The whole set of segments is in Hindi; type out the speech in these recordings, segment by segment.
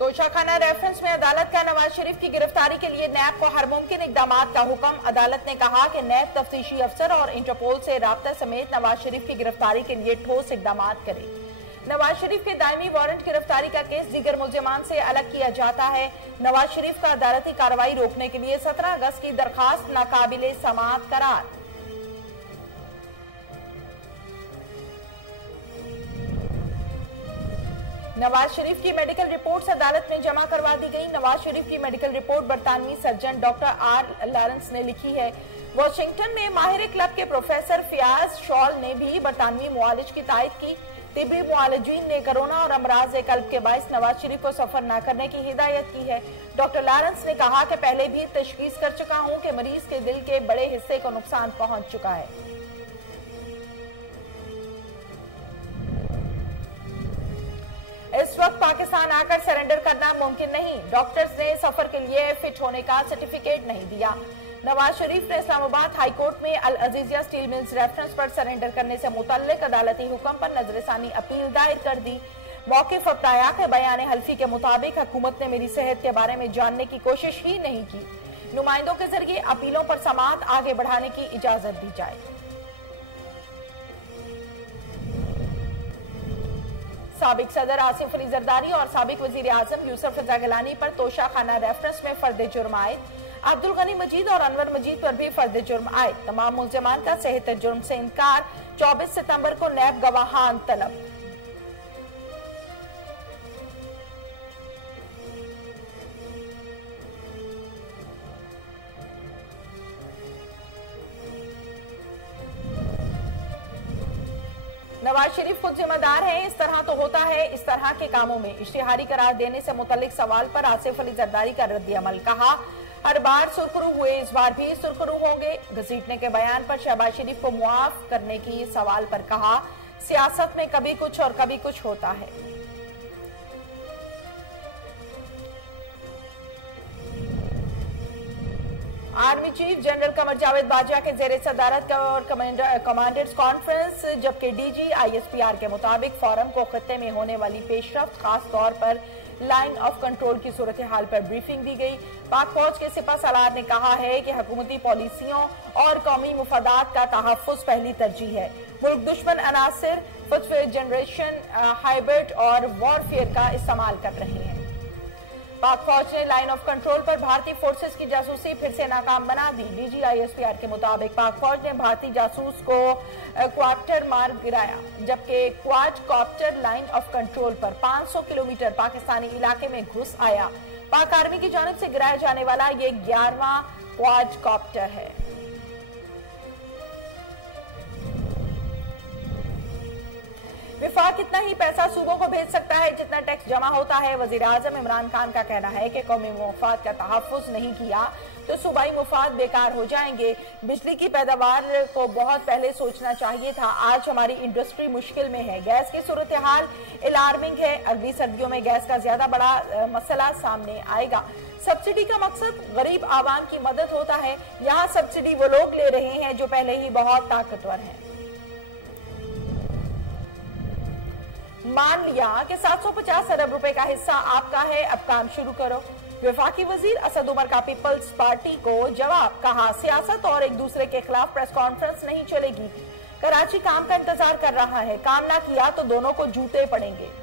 तोशाखाना रेफरेंस में अदालत का नवाज शरीफ की गिरफ्तारी के लिए नैब को हर मुमकिन इकदाम का हुक्म। अदालत ने कहा कि नैब तफ्तीशी अफसर और इंटरपोल से राब्ता समेत नवाज शरीफ की गिरफ्तारी के लिए ठोस इकदाम करे। नवाज शरीफ के दायमी वारंट गिरफ्तारी का केस दीगर मुल्जिमान से अलग किया जाता है। नवाज शरीफ का अदालती कार्रवाई रोकने के लिए 17 अगस्त की दरखास्त नाकाबिले समाअत करार। नवाज शरीफ की मेडिकल रिपोर्ट्स अदालत में जमा करवा दी गई। नवाज शरीफ की मेडिकल रिपोर्ट बरतानवी सर्जन डॉक्टर आर लॉरेंस ने लिखी है। वॉशिंगटन में माहिर क्लब के प्रोफेसर फियाज शॉल ने भी बरतानवी मुआलिज की तायद की। तिब्बी मुआलिजीन ने कोरोना और अमराज कल्ब के बाइस नवाज शरीफ को सफर न करने की हिदायत की है। डॉक्टर लॉरेंस ने कहा कि पहले भी तशखीस कर चुका हूं कि मरीज के दिल के बड़े हिस्से को नुकसान पहुंच चुका है। इस वक्त पाकिस्तान आकर सरेंडर करना मुमकिन नहीं। डॉक्टर्स ने सफर के लिए फिट होने का सर्टिफिकेट नहीं दिया। नवाज शरीफ ने इस्लामाबाद हाई कोर्ट में अल अजीजिया स्टील मिल्स रेफरेंस पर सरेंडर करने से मुतल्लिक अदालती हुक्म पर नजरसानी अपील दायर कर दी। मौकिफ अपनाया कि बयान हल्फी के मुताबिक हुकूमत ने मेरी सेहत के बारे में जानने की कोशिश ही नहीं की। नुमाइंदों के जरिए अपीलों पर समाअत आगे बढ़ाने की इजाजत दी जाए। साबिक सदर आसिफ अली जरदारी और साबिक वजीर आजम यूसुफ रजा गिलानी पर तोशाखाना रेफरेंस में फर्द जुर्म आयद। अब्दुल गनी मजीद और अनवर मजीद पर भी फर्द जुर्म आयद। तमाम मुल्जिमान का सेहत जुर्म से इनकार। 24 सितंबर को नैब गवाहान तलब। नवाज शरीफ खुद जिम्मेदार है। इस तरह तो होता है इस तरह के कामों में। इश्तिहारी करार देने से मुतल्लिक सवाल पर आसिफ अली जरदारी का रद्द-ए-अमल। कहा, हर बार सुरखरू हुए, इस बार भी सुरखरू होंगे। घसीटने के बयान पर शहबाज शरीफ को मुआफ करने की सवाल पर कहा, सियासत में कभी कुछ और कभी कुछ होता है। Army chief general Qamar Javed Bajwa के जेर सदारत और कमांडर्स कॉन्फ्रेंस, जबकि डीजी आईएसपीआर के मुताबिक फोरम को खत्ते में होने वाली पेशरफ्त, खास तौर पर लाइन ऑफ कंट्रोल की सूरत हाल पर ब्रीफिंग दी गई। पाक फौज के सिपा सलार ने कहा है कि हुकूमती पॉलिसियों और कौमी मुफादात का तहफ़्फ़ुज़ पहली तरजीह है। मुल्क दुश्मन अनासिर फिफ्थ जनरेशन हाइब्रिड और वॉरफेयर का इस्तेमाल कर रहे हैं। पाक फौज ने लाइन ऑफ कंट्रोल पर भारतीय फोर्सेस की जासूसी फिर से नाकाम बना दी। डीजी आईएसपीआर के मुताबिक पाक फौज ने भारतीय जासूस को क्वार्टर मार गिराया, जबकि quad copter line of control पर 500 किलोमीटर पाकिस्तानी इलाके में घुस आया। पाक आर्मी की जानिब से गिराया जाने वाला ये 11वां क्वाड कॉप्टर है। विफाक कितना ही पैसा सूबों को भेज सकता है जितना टैक्स जमा होता है। वजीर आजम इमरान खान का कहना है कि कौमी मुफाद का तहफ़्फ़ुज़ नहीं किया तो सूबाई मुफाद बेकार हो जाएंगे। बिजली की पैदावार को बहुत पहले सोचना चाहिए था। आज हमारी इंडस्ट्री मुश्किल में है। गैस की सूरत हाल अलार्मिंग है। अगली सर्दियों में गैस का ज्यादा बड़ा मसला सामने आएगा। सब्सिडी का मकसद गरीब आवाम की मदद होता है। यहाँ सब्सिडी वो लोग ले रहे हैं जो पहले ही बहुत ताकतवर हैं। मान लिया कि 750 अरब रुपए का हिस्सा आपका है, अब काम शुरू करो। वफाकी वजीर असद उमर का पीपल्स पार्टी को जवाब। कहा, सियासत और एक दूसरे के खिलाफ प्रेस कॉन्फ्रेंस नहीं चलेगी। कराची काम का इंतजार कर रहा है, काम ना किया तो दोनों को जूते पड़ेंगे।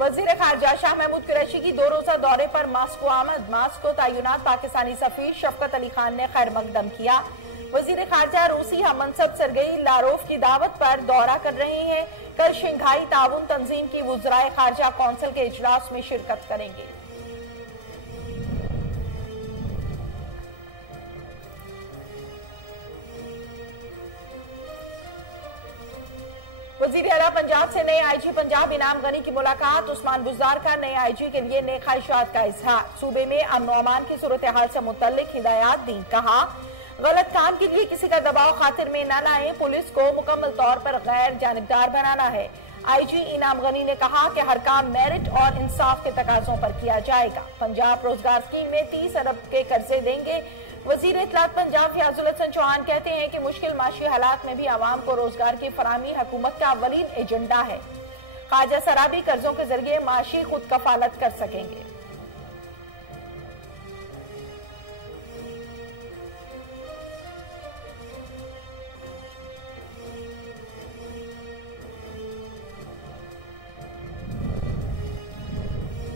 वजीर खारजा शाह महमूद कुरैशी की 2 रोजा दौरे पर मास्को आमद। मास्को तैनात पाकिस्तानी सफीर शफकत अली खान ने खैर मकदम किया। वजीर खारजा रूसी हम मनसब सरगई लारोफ की दावत पर दौरा कर रहे हैं। कल शंघाई ताउन तंजीम की वुज़राए खारजा कौंसिल के इजलास में शिरकत करेंगे। वजीर आला पंजाब से नए आईजी पंजाब इनाम गनी की मुलाकात। उस्मान बुज़दार का नए आईजी के लिए नए ख्वाहिशात का इजहार। सूबे में अमन व अमान की सूरत हाल से मुतल्लिक हिदायत दी। कहा, गलत काम के लिए किसी का दबाव खातिर में न लाएं। पुलिस को मुकम्मल तौर पर गैर जानिबदार बनाना है। आईजी इनाम गनी ने कहा कि हर काम मेरिट और इंसाफ के तकाजों पर किया जाएगा। पंजाब रोजगार स्कीम में 30 अरब के कर्जे देंगे। वजीर इत्तलात पंजाब फयाजुल हसन चौहान कहते हैं कि मुश्किल माशी हालात में भी आवाम को रोजगार की फराहमी हुकूमत का अव्वलीन एजेंडा है। ख्वाजा सराबी कर्जों के जरिए माशी खुद कफालत कर सकेंगे।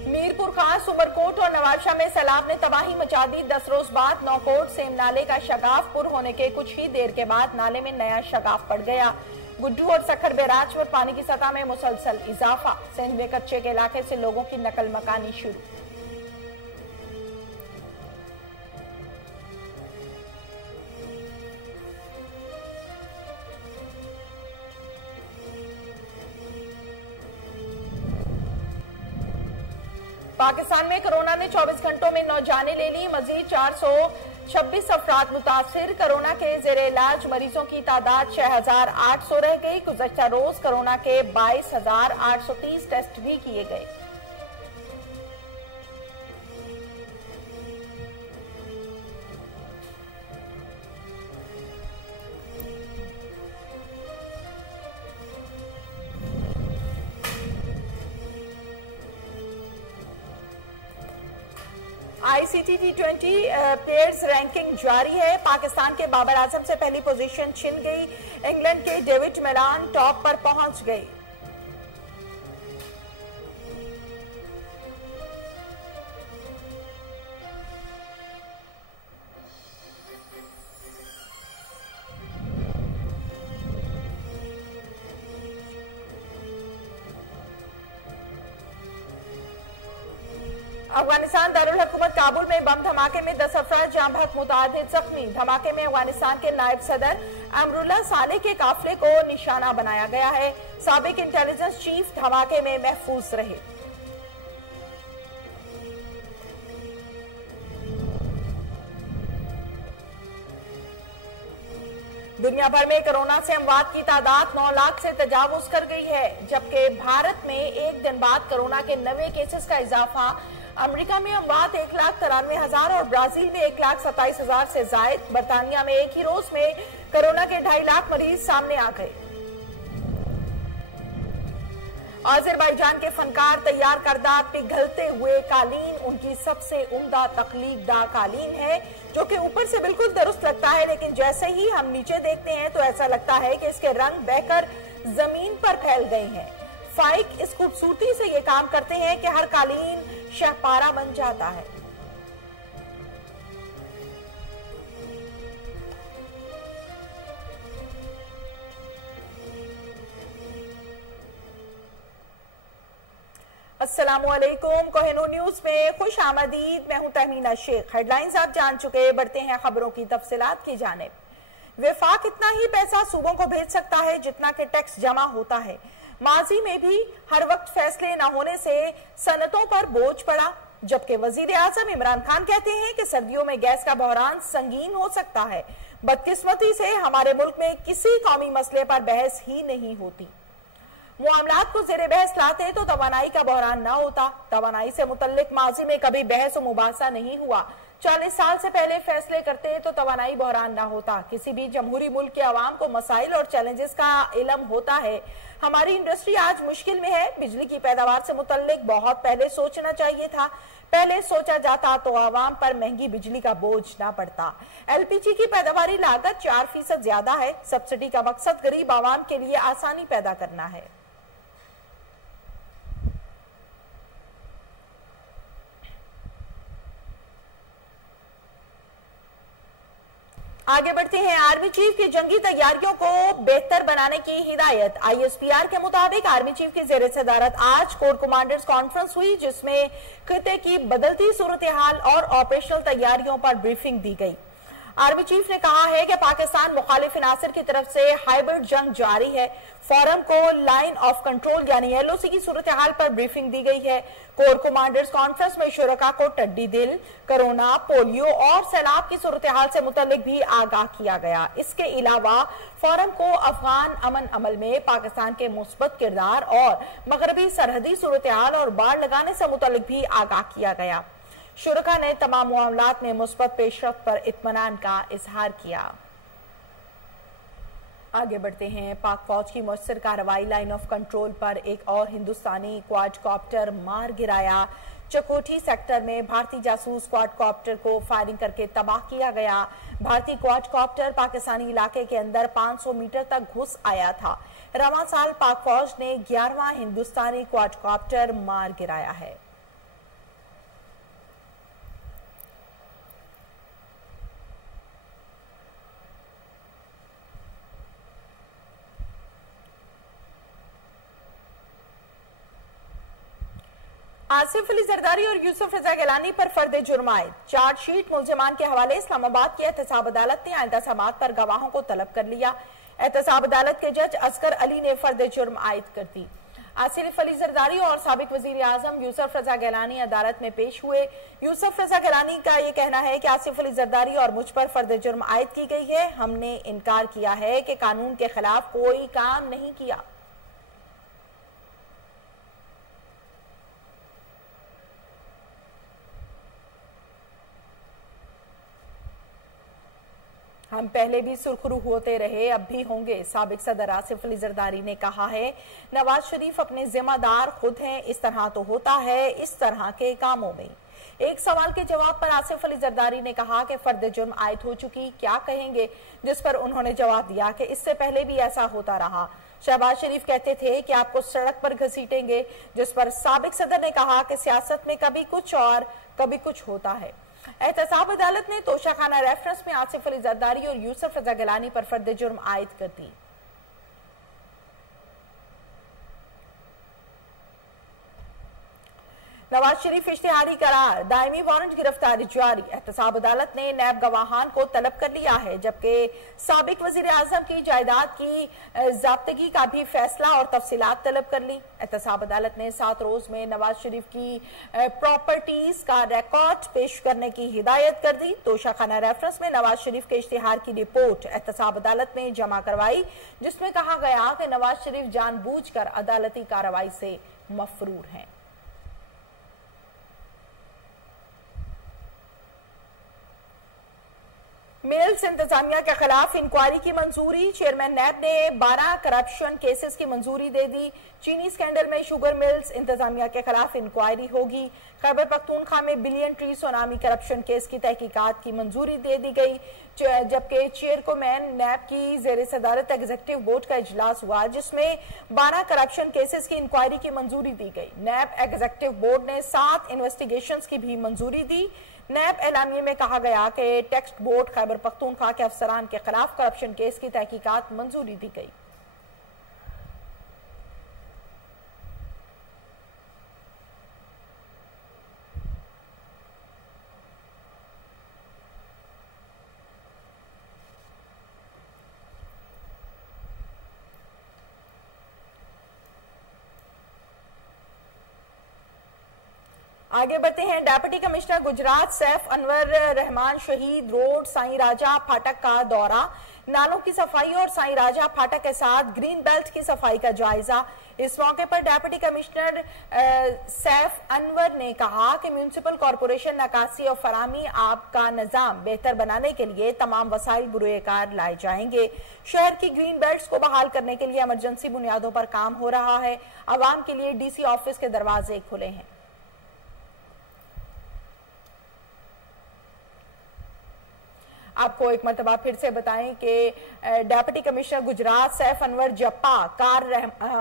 मीरपुर खास, उमरकोट और नवाबशाह में सैलाब ने तबाही मचा दी। 10 रोज बाद नौकोट सेम नाले का शगाफ पुर होने के कुछ ही देर के बाद नाले में नया शगाफ पड़ गया। गुड्डू और सखर बैराज पर पानी की सतह में मुसलसल इजाफा। सिंध में कच्चे के इलाके से लोगों की नकल मकानी शुरू। पाकिस्तान में कोरोना ने 24 घंटों में 9 जानें ले ली। मजीद 426 अफराद मुतासिर। कोरोना के जेरे इलाज मरीजों की तादाद 6800 रह गई। गुज़श्ता रोज कोरोना के 22,830 टेस्ट भी किए गए। आईसीसी T20 प्लेयर्स रैंकिंग जारी है। पाकिस्तान के बाबर आजम से पहली पोजीशन छिन गई। इंग्लैंड के डेविड मिलान टॉप पर पहुंच गए। अफगानिस्तान दारुल हुकूमत काबुल में बम धमाके में 10 अफराद जाँ बहक, मुतादिद जख्मी। धमाके में अफगानिस्तान के नायब सदर अमरुल्लाह सालेह के काफिले को निशाना बनाया गया है। साबिक इंटेलिजेंस चीफ धमाके में महफूज रहे। दुनिया भर में कोरोना से अमवात की तादाद 9 लाख से तजावुज कर गई है, जबकि भारत में एक दिन बाद कोरोना के 90 केसेस का इजाफा। अमेरिका में अमवात 1,93,000 और ब्राजील में 1,27,000 से जायद। बरतानिया में एक ही रोज में कोरोना के 2.5 लाख मरीज सामने आ गए। अजरबैजान के फनकार तैयार करदा पिघलते हुए कालीन उनकी सबसे उम्दा तख्लीकदा कालीन है, जो कि ऊपर से बिल्कुल दुरुस्त लगता है, लेकिन जैसे ही हम नीचे देखते हैं तो ऐसा लगता है कि इसके रंग बहकर जमीन पर फैल गए हैं। फाइक इस खूबसूरती से ये काम करते हैं कि हर कालीन शहपारा बन जाता है। अस्सलामुअलैकुम, कोहिनूर न्यूज में खुश आमदीद। मैं हूं तहमीना शेख। हेडलाइंस आप जान चुके, बढ़ते हैं खबरों की तफसीलात की जानिब। वफाक इतना ही पैसा सूबों को भेज सकता है जितना के टैक्स जमा होता है। माजी में भी हर वक्त फैसले न होने से सनतों पर बोझ पड़ा, जबकि वजीर आजम इमरान खान कहते हैं कि सर्दियों में गैस का बहरान संगीन हो सकता है। बदकिस्मती से हमारे मुल्क में किसी कौमी मसले पर बहस ही नहीं होती। मामलात को जेरे बहस लाते तो तवानाई का बहरान न होता। तवानाई से मुतल्लिक माजी में कभी बहस और मुबासा नहीं हुआ। 40 साल से पहले फैसले करते तो तवानाई बहरान न होता। किसी भी जमहूरी मुल्क के अवाम को मसाइल और चैलेंजेस का इल्म होता है। हमारी इंडस्ट्री आज मुश्किल में है। बिजली की पैदावार से मुतल्लिक बहुत पहले सोचना चाहिए था। पहले सोचा जाता तो आवाम पर महंगी बिजली का बोझ ना पड़ता। एलपीजी की पैदावारी लागत 4% ज्यादा है। सब्सिडी का मकसद गरीब आवाम के लिए आसानी पैदा करना है। आगे बढ़ते हैं। आर्मी चीफ की जंगी तैयारियों को बेहतर बनाने की हिदायत। आईएसपीआर के मुताबिक आर्मी चीफ की जेर सदारत आज कोर कमांडर्स कॉन्फ्रेंस हुई, जिसमें खिते की बदलती सूरत हाल और ऑपरेशनल तैयारियों पर ब्रीफिंग दी गई। आर्मी चीफ ने कहा है कि पाकिस्तान मुखालिफ इनासर की तरफ से हाइब्रिड जंग जारी है। फोरम को लाइन ऑफ कंट्रोल यानी LOC की सूरत हाल पर ब्रीफिंग दी गई है। कोर कमांडर्स कॉन्फ्रेंस में शुरका को टड्डी दिल, कोरोना, पोलियो और सैलाब की सूरत हाल से मुतल्लिक भी आगाह किया गया। इसके अलावा फोरम को अफगान अमन अमल में पाकिस्तान के मुस्बत किरदार और मगरबी सरहदी सूरत हाल और बाढ़ लगाने से मुतल्लिक भी आगाह किया गया। शुरका ने तमाम मामलात में मुस्बत पेशरफ्त पर इत्मीनान का इजहार किया। आगे बढ़ते हैं। पाक फौज की मुअस्सर कार्रवाई लाइन ऑफ कंट्रोल पर एक और हिंदुस्तानी क्वाडकॉप्टर मार गिराया। चकोठी सेक्टर में भारतीय जासूस क्वाडकॉप्टर को फायरिंग करके तबाह किया गया। भारतीय क्वाडकॉप्टर पाकिस्तानी इलाके के अंदर 500 मीटर तक घुस आया था। रवां साल पाक फौज ने 11वां हिंदुस्तानी क्वाडकॉप्टर मार गिराया है। आसिफ अली जरदारी और यूसुफ रजा गिलानी पर फर्द जुर्म आयद। चार्जशीट मुलजिमान के हवाले इस्लामाबाद की एहतसाब अदालत ने आइंदा समाअत पर गवाहों को तलब कर लिया। एहतसाब अदालत के जज असगर अली ने फर्द जुर्म आयद कर दी। आसिफ अली जरदारी और साबिक वजीर आजम यूसुफ रजा गिलानी अदालत में पेश हुए। यूसुफ रजा गिलानी का यह कहना है कि आसिफ अली जरदारी और मुझ पर फर्द जुर्म आयद की गई है। हमने इनकार किया है कि कानून के खिलाफ कोई काम नहीं किया। हम पहले भी सुरखरू होते रहे, अब भी होंगे, साबिक सदर आसिफ अली जरदारी ने कहा है। नवाज शरीफ अपने जिम्मेदार खुद हैं, इस तरह तो होता है इस तरह के कामों में। एक सवाल के जवाब पर आसिफ अली जरदारी ने कहा कि फर्द जुर्म आयद हो चुकी, क्या कहेंगे, जिस पर उन्होंने जवाब दिया कि इससे पहले भी ऐसा होता रहा। शहबाज शरीफ कहते थे कि आपको सड़क पर घसीटेंगे, जिस पर साबिक सदर ने कहा कि सियासत में कभी कुछ और कभी कुछ होता है। एहतसाब अदालत ने तोशाखाना रेफरेंस में आसिफ अली जरदारी और यूसुफ रजा गिलानी पर फर्द जुर्म आयद कर दी। नवाज शरीफ इश्तिहारी करार, दायमी वारंट गिरफ्तारी जारी। एहतसाब अदालत ने नैब गवाहान को तलब कर लिया है, जबकि साबिक वजीर आजम की जायदाद की ज़ाब्तगी का भी फैसला और तफसीलात तलब कर ली। एहतसाब अदालत ने 7 रोज में नवाज शरीफ की प्रॉपर्टीज का रिकॉर्ड पेश करने की हिदायत कर दी। तोशाखाना रेफरेंस में नवाज शरीफ के इश्तिहार की रिपोर्ट एहतसाब अदालत में जमा करवाई, जिसमें कहा गया कि नवाज शरीफ जानबूझकर अदालती कार्रवाई से मफरूर हैं। मिल्स इंतजामिया के खिलाफ इंक्वायरी की मंजूरी। चेयरमैन नैब ने 12 करप्शन केसेस की मंजूरी दे दी। चीनी स्कैंडल में शुगर मिल्स इंतजामिया के खिलाफ इंक्वायरी होगी। खैबर पख्तूनख्वा में billion tree tsunami corruption case की तहकीकात की मंजूरी दे दी गई, जबकि चेयरमैन नैब की जेर सदारत एग्जीक्यूटिव बोर्ड का इजलास हुआ, जिसमें 12 करप्शन केसेस की इंक्वायरी की मंजूरी दी गई। नैब एग्जीक्यूटिव बोर्ड ने 7 इन्वेस्टिगेशंस की भी मंजूरी दी। नैब एलामिये में कहा गया कि टेक्स्ट बोर्ड खैबर पख्तूनख्वा के अफसरान के खिलाफ करप्शन केस की तहकीकात मंजूरी दी गई। आगे बढ़ते हैं। Deputy commissioner Gujrat Saif Anwar Rahman Shaheed road Sai राजा फाटक का दौरा। नालों की सफाई और साईं राजा फाटक के साथ ग्रीन बेल्ट की सफाई का जायजा। इस मौके पर डेप्यूटी कमिश्नर सैफ अनवर ने कहा कि म्यूनिसिपल कॉरपोरेशन नकासी और फरामी आब का निजाम बेहतर बनाने के लिए तमाम वसाइल बुरुएकार लाए जाएंगे। शहर की ग्रीन बेल्ट्स को बहाल करने के लिए इमरजेंसी बुनियादों पर काम हो रहा है। आवाम के लिए डीसी ऑफिस के दरवाजे खुले हैं। आपको एक मरतबा फिर से बताएं कि डेप्यूटी कमिश्नर गुजरात सैफ अनवर जप्पा कार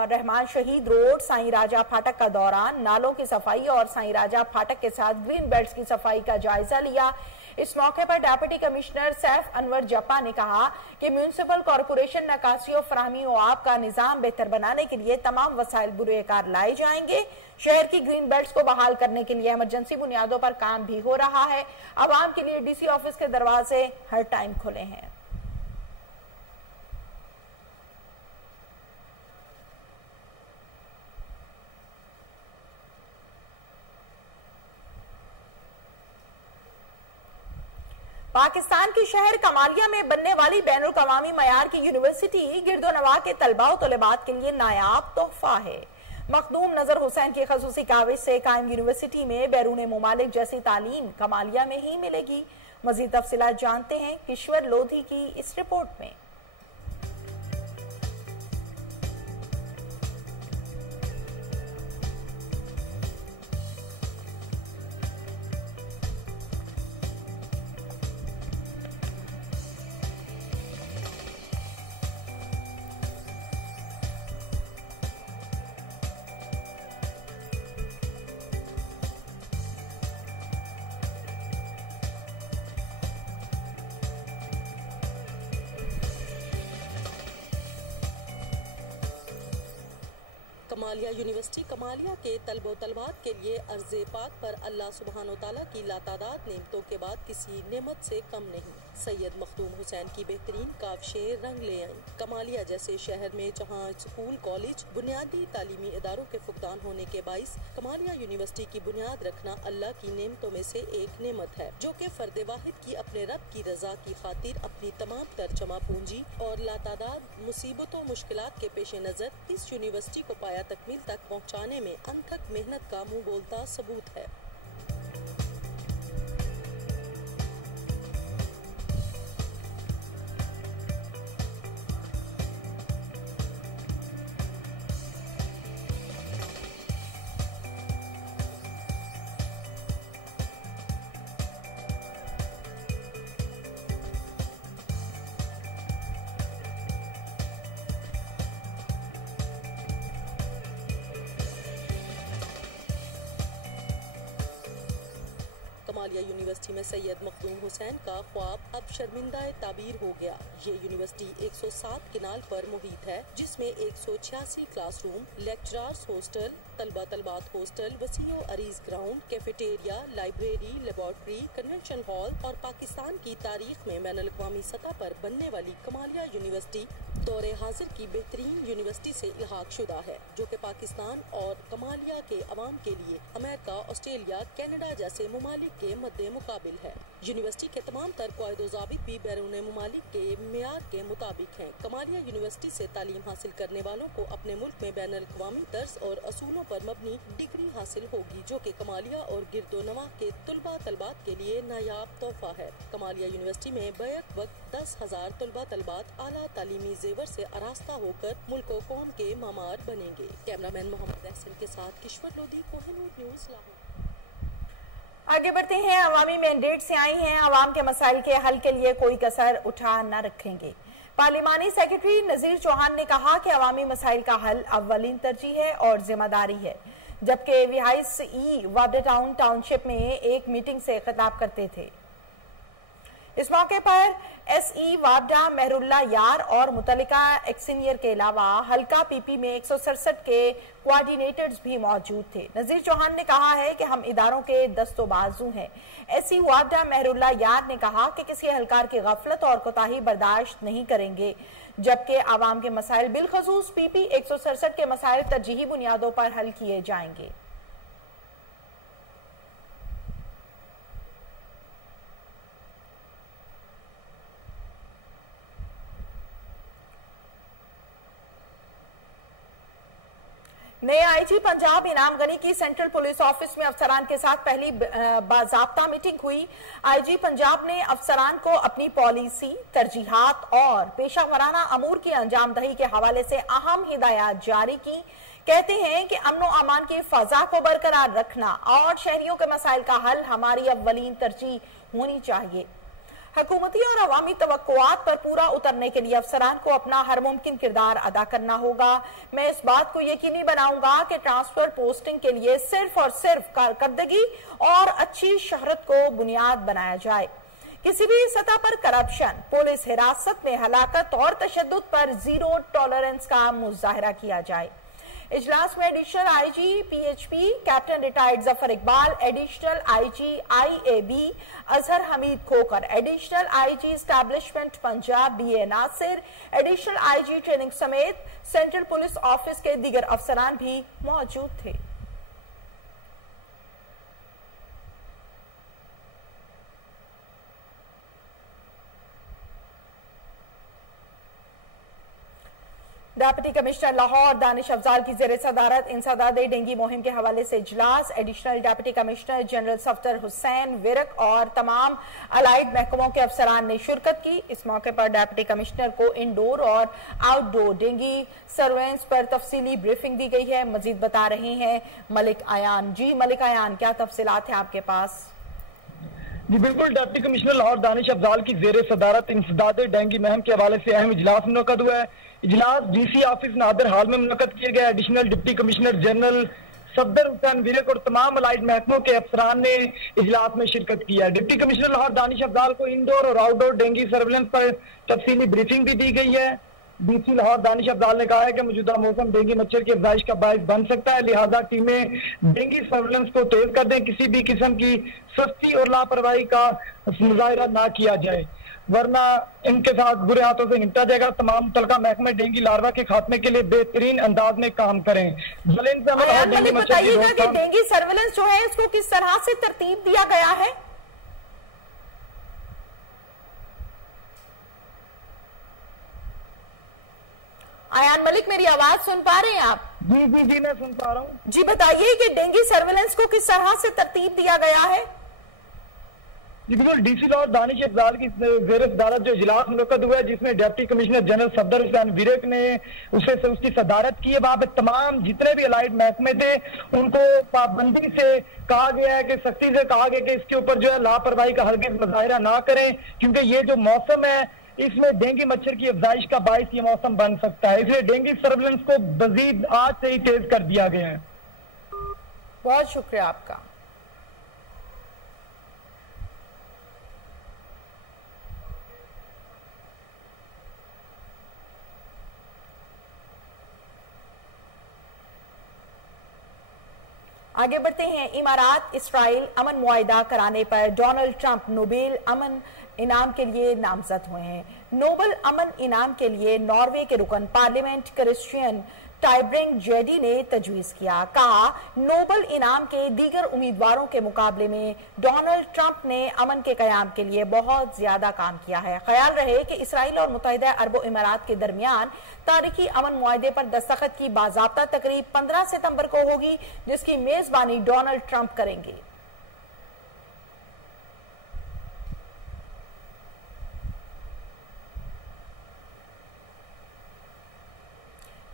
रहमान शहीद रोड साईं राजा फाटक का दौरान नालों की सफाई और साईं राजा फाटक के साथ ग्रीन बेल्ट्स की सफाई का जायजा लिया। इस मौके पर डेप्यूटी कमिश्नर सैफ अनवर जप्पा ने कहा कि म्यूनिसिपल कॉरपोरेशन नकासी और फराहमी और आब का निजाम बेहतर बनाने के लिए तमाम वसाइल बुरुएकार लाए जाएंगे। शहर की ग्रीन बेल्ट्स को बहाल करने के लिए इमरजेंसी बुनियादों पर काम भी हो रहा है। आवाम के लिए डीसी ऑफिस के दरवाजे हर टाइम खुले हैं। पाकिस्तान के शहर कमालिया में बनने वाली बैनुल-अक़वामी मयार की यूनिवर्सिटी गिरदोनवा के तलबा और तलेबात के लिए नायाब तोहफा है। मखदूम नजर हुसैन की खसूसी काविश से कायम यूनिवर्सिटी में बैरून मुमालिक जैसी तालीम कमालिया में ही मिलेगी। मजीद तफसीलात जानते हैं किश्वर लोधी की इस रिपोर्ट में। कमालिया यूनिवर्सिटी कमालिया के तलबो तलबात के लिए अर्ज़े पाक पर अल्लाह सुब्हानो तआला की लातादाद नेमतों के बाद किसी नेमत से कम नहीं। सैयद मखदूम हुसैन की बेहतरीन काविशें रंग ले आईं। कमालिया जैसे शहर में जहां स्कूल, कॉलेज, बुनियादी तालीमी इदारों के फुकदान होने के बाइस कमालिया यूनिवर्सिटी की बुनियाद रखना अल्लाह की नेमतों में से एक नेमत है, जो कि फर्द वाहिद की अपने रब की रजा की खातिर अपनी तमाम तर जमा पूंजी और लातादाद मुसीबतों मुश्किलात के पेश नजर इस यूनिवर्सिटी को पाया तकमील तक पहुँचाने में अनथक मेहनत का मुँह बोलता सबूत है। कमालिया यूनिवर्सिटी में सैयद मखदूम हुसैन का ख्वाब अब शर्मिंदा ताबीर हो गया। ये यूनिवर्सिटी 107 किनाल पर मुहित है, जिसमें 186 क्लासरूम, लेक्चरर्स हॉस्टल, तलबा तलबात हॉस्टल, वसीओ अरीज ground, cafeteria, library, laboratory, convention hall और पाकिस्तान की तारीख में बैनुल-अक़वामी सतह पर बनने वाली कमालिया यूनिवर्सिटी दौरे हाजिर की बेहतरीन यूनिवर्सिटी से इल्हाक शुदा है, जो कि पाकिस्तान और कमालिया के अवाम के लिए अमेरिका, ऑस्ट्रेलिया, कनाडा जैसे मुमालिक के मद्दे मुकाबिल है। यूनिवर्सिटी के तमाम तर क़वाइद ज़ाबित भी बैरून मुमालिक के मेयार के मुताबिक हैं। कमालिया यूनिवर्सिटी से तालीम हासिल करने वालों को अपने मुल्क में बैनुल-अक़वामी तर्ज और असूलों पर मबनी डिग्री हासिल होगी, जो कि कमालिया और गिरदोनवा के तुलबा तलबात के लिए नायाब तोहफा है। कमालिया यूनिवर्सिटी में बैक वक्त 10,000 तुलबा तलबात आला तालीमी जेवर से आरास्ता होकर मुल्क व कौम के मामार बनेंगे। कैमरामैन मोहम्मद अहसन के साथ किश्वर लोधी, कोहिनूर न्यूज़, लाहौर। आगे बढ़ते हैं। अवामी मैंडेट से आई हैं, अवाम के मसाइल के हल के लिए कोई कसर उठा न रखेंगे। पार्लिमानी सेक्रेटरी नजीर चौहान ने कहा कि अवामी मसाइल का हल अव्वलीन तरजीह है और जिम्मेदारी है, जबकि विहाइस वाबडा टाउन टाउनशिप में एक मीटिंग से खिताब करते थे। इस मौके पर SE वाबडा मेहरुल्ला यार और मुतल्लिका एक्सीनियर के अलावा हल्का PP में 167 के कोऑर्डिनेटर्स भी मौजूद थे। नजीर चौहान ने कहा है कि हम इदारों के दस्तो बाजू हैं। SE वाबडा मेहरुल्ला यार ने कहा कि किसी एहलकार की गफलत और कोताही बर्दाश्त नहीं करेंगे, जबकि आवाम के मसाइल बिलखसूस PP 167 के मसाइल तरजीही बुनियादों पर हल किए जाएंगे। नए IG पंजाब इनाम गनी की सेंट्रल पुलिस ऑफिस में अफसरान के साथ पहली बाज़ाब्ता मीटिंग हुई। IG पंजाब ने अफसरान को अपनी पॉलिसी, तरजीहात और पेशा वराना अमूर की अंजाम दही के हवाले से अहम हिदायत जारी की। कहते हैं कि अमन और अमान की फजा को बरकरार रखना और शहरियों के मसाइल का हल हमारी अव्वलीन तरजीह होनी चाहिए। हुकूमती और अवामी तवक्कुआत पर पूरा उतरने के लिए अफसरान को अपना हर मुमकिन किरदार अदा करना होगा। मैं इस बात को यकीनी बनाऊंगा कि ट्रांसफर पोस्टिंग के लिए सिर्फ और सिर्फ कारकर्दगी और अच्छी शहरत को बुनियाद बनाया जाए। किसी भी सतह पर करप्शन, पुलिस हिरासत में हलाकत और तशद्दुद पर जीरो टॉलरेंस का मुजाहरा किया जाए। इजलास में additional IG PHP captain retired Zafar Iqbal, additional IG IAB Azhar Hameed Khokhar, additional IG establishment Punjab BA Nasir, additional IG training समेत सेंट्रल पुलिस ऑफिस के दीगर अफसरान भी मौजूद थे। डिप्टी कमिश्नर लाहौर दानिश अफजाल की जेर सदारत इंसदाद डेंगू मुहिम के हवाले से इजलास। Additional deputy commissioner general Safdar Hussain Virk और तमाम अलाइड महकमों के अफसरान ने शिरकत की। इस मौके पर डिप्टी कमिश्नर को इंडोर और आउटडोर डेंगू सर्वेलेंस पर तफसीली ब्रीफिंग दी गई है। मजीद बता रहे हैं मलिक आयान। जी मलिक आयान, क्या तफसीलात हैं आपके पास? जी बिल्कुल, डिप्टी कमिश्नर लाहौर दानिश अफजाल की जेर सदारत इंसदाद डेंगू मुहिम के हवाले से अहम इजलास मुनक्कद हुआ है। इजलास डीसी ऑफिस नादिर हाल में मुनक्कद किया गया। Additional deputy commissioner general Safdar Hussain Virk और तमाम अलाइड महकमों के अफसरान ने इजलास में शिरकत किया। डिप्टी कमिश्नर लाहौर दानिश अफजाल को इंडोर और आउटडोर डेंगू सर्वेलेंस पर तफसीली ब्रीफिंग भी दी गई है। डीसी लाहौर दानिश अफजाल ने कहा है कि मौजूदा मौसम डेंगू मच्छर की अफजाइश का बायस बन सकता है, लिहाजा टीमें डेंगू सर्वेलेंस को तेज कर दें, किसी भी किस्म की सस्ती और लापरवाही का मुजाहिरा ना किया जाए वरना इनके साथ बुरे हाथों से निपटा जाएगा। तमाम मुतलका महकमे डेंगू लार्वा के खात्मे के लिए बेहतरीन अंदाज में काम करें। बताइएगा कि डेंगू सर्वेलेंस जो है इसको किस तरह से तरतीब दिया गया है? आयान मलिक, मेरी आवाज सुन पा रहे हैं आप? जी जी जी मैं सुन पा रहा हूँ। जी बताइए कि डेंगू सर्वेलेंस को किस तरह से तरतीब दिया गया है? जी बिल्कुल, डीसी लाहौर दानिश अफजाल की जेर सदारत जो इजलास मुनक्कद हुआ है जिसमें deputy commissioner general Safdar Hussain Virk ने उसकी सदारत की है। वहां पे तमाम जितने भी अलाइड महकमे थे उनको पाबंदी से कहा गया है कि सख्ती से कहा गया कि इसके ऊपर जो है लापरवाही का हरगिज मुजाहिरा ना करें, क्योंकि ये जो मौसम है इसमें डेंगू मच्छर की अफजाइश का बायस ये मौसम बन सकता है। इसलिए डेंगू सर्वेलेंस को मजीद आज से ही तेज कर दिया गया है। बहुत शुक्रिया आपका। आगे बढ़ते हैं। इमारात इसराइल अमन मुआहिदा कराने पर डोनाल्ड ट्रंप नोबेल अमन इनाम के लिए नामजद हुए हैं। नोबेल अमन इनाम के लिए नॉर्वे के रुकन पार्लियामेंट क्रिश्चियन टाइब्रिंग जेडी ने तजवीज किया। कहा, नोबेल इनाम के दीगर उम्मीदवारों के मुकाबले में डोनाल्ड ट्रंप ने अमन के कयाम के लिए बहुत ज्यादा काम किया है। ख्याल रहे कि इसराइल और मुत्तहिदा अरब इमारात के दरमियान तारीखी अमन मुआहदे पर दस्तखत की बाज़ाब्ता तकरीब 15 सितंबर को होगी, जिसकी मेजबानी डोनाल्ड ट्रंप करेंगे।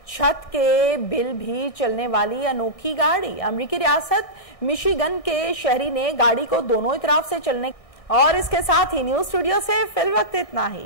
छत के बिल भी चलने वाली अनोखी गाड़ी। अमेरिकी रियासत मिशिगन के शहरी ने गाड़ी को दोनों ही तरफ से चलने और इसके साथ ही न्यूज स्टूडियो से फिल वक्त इतना ही।